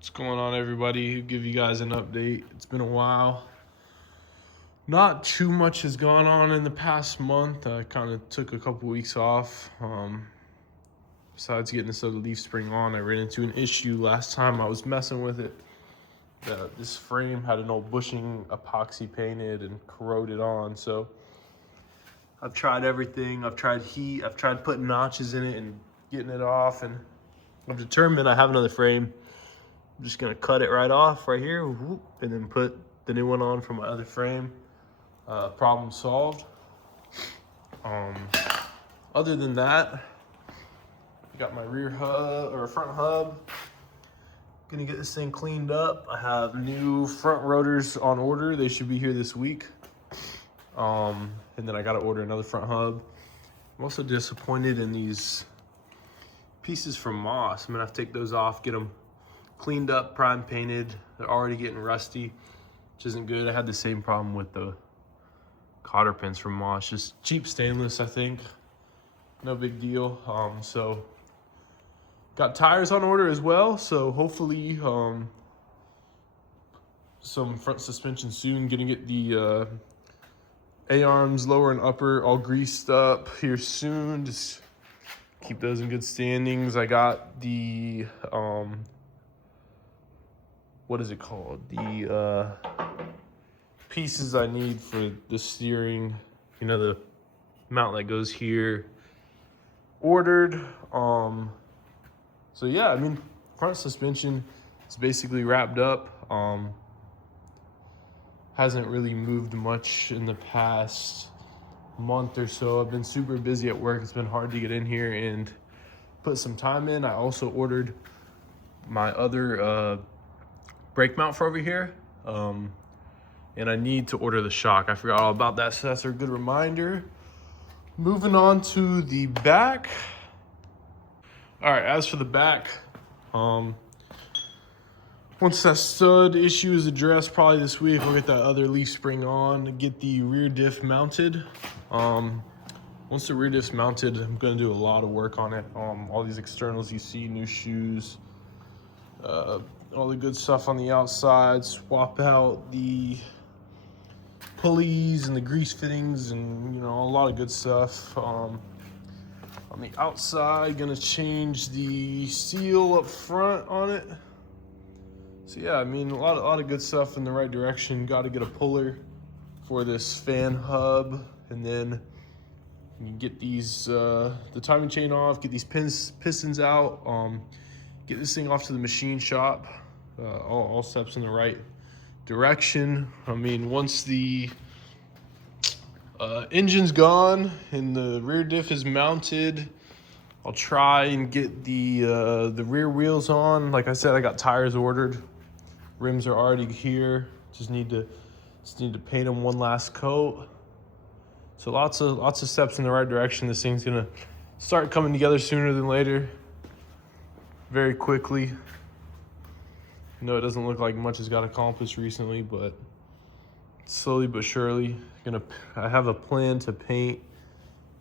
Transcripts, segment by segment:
What's going on, everybody? Give you guys an update. It's been a while. Not too much has gone on in the past month. I kind of took a couple weeks off. Besides getting this other leaf spring on, I ran into an issue last time I was messing with it. This frame had an old bushing epoxy painted and corroded on. So I've tried everything. I've tried heat. I've tried putting notches in it and getting it off. And I've determined I have another frame. I'm just gonna cut it right off right here, and then put the new one on for my other frame. Problem solved. Other than that, I got my rear hub or front hub. Gonna get this thing cleaned up. I have new front rotors on order. They should be here this week. And then I gotta order another front hub. I'm also disappointed in these pieces from Moss. I'm gonna have to take those off, get them cleaned up, prime painted. They're already getting rusty, which isn't good. I had the same problem with the cotter pins from Moss, just cheap stainless, I think. No big deal. So got tires on order as well. So hopefully some front suspension soon. Gonna get the A-arms, lower and upper, all greased up here soon. Just keep those in good standings. I got the what is it called? The pieces I need for the steering, you know, the mount that goes here, ordered. So yeah, I mean, front suspension is basically wrapped up. Hasn't really moved much in the past month or so. I've been super busy at work. It's been hard to get in here and put some time in. I also ordered my other brake mount for over here, and I need to order the shock. I forgot all about that, so that's a good reminder. Moving on to the back. All right, as for the back, once that stud issue is addressed, probably this week, we'll get that other leaf spring on to get the rear diff mounted. Once the rear diff's mounted, I'm gonna do a lot of work on it. All these externals you see, new shoes, all the good stuff on the outside, swap out the pulleys and the grease fittings, and you know, a lot of good stuff. On the outside, gonna change the seal up front on it. So yeah, I mean, a lot of good stuff in the right direction. Got to get a puller for this fan hub, and then you get these the timing chain off, get these pistons out, get this thing off to the machine shop. All steps in the right direction. I mean, once the engine's gone and the rear diff is mounted, I'll try and get the rear wheels on. Like I said, I got tires ordered. Rims are already here. Just need to paint them one last coat. So lots of steps in the right direction. This thing's gonna start coming together sooner than later, very quickly. No, it doesn't look like much has got accomplished recently, but slowly but surely, I have a plan to paint,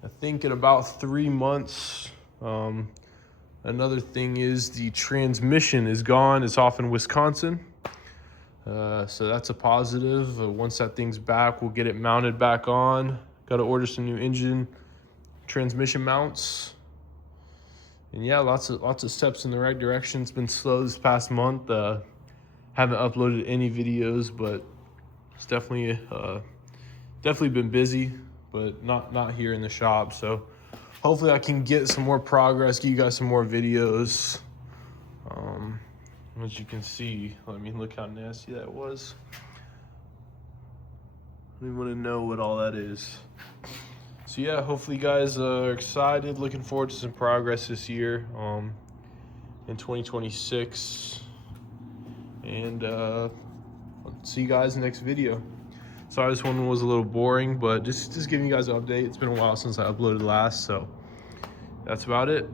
I think, in about 3 months. Another thing is the transmission is gone. It's off in Wisconsin. So that's a positive. Once that thing's back, we'll get it mounted back on. Got to order some new engine transmission mounts. And yeah, lots of steps in the right direction. It's been slow this past month. Haven't uploaded any videos, but it's definitely been busy, but not here in the shop. So hopefully I can get some more progress, give you guys some more videos. As you can see, I mean, look how nasty that was. We want to know what all that is. So yeah, hopefully you guys are excited, looking forward to some progress this year in 2026. And I'll see you guys in the next video. Sorry this one was a little boring, but just giving you guys an update. It's been a while since I uploaded last, so that's about it.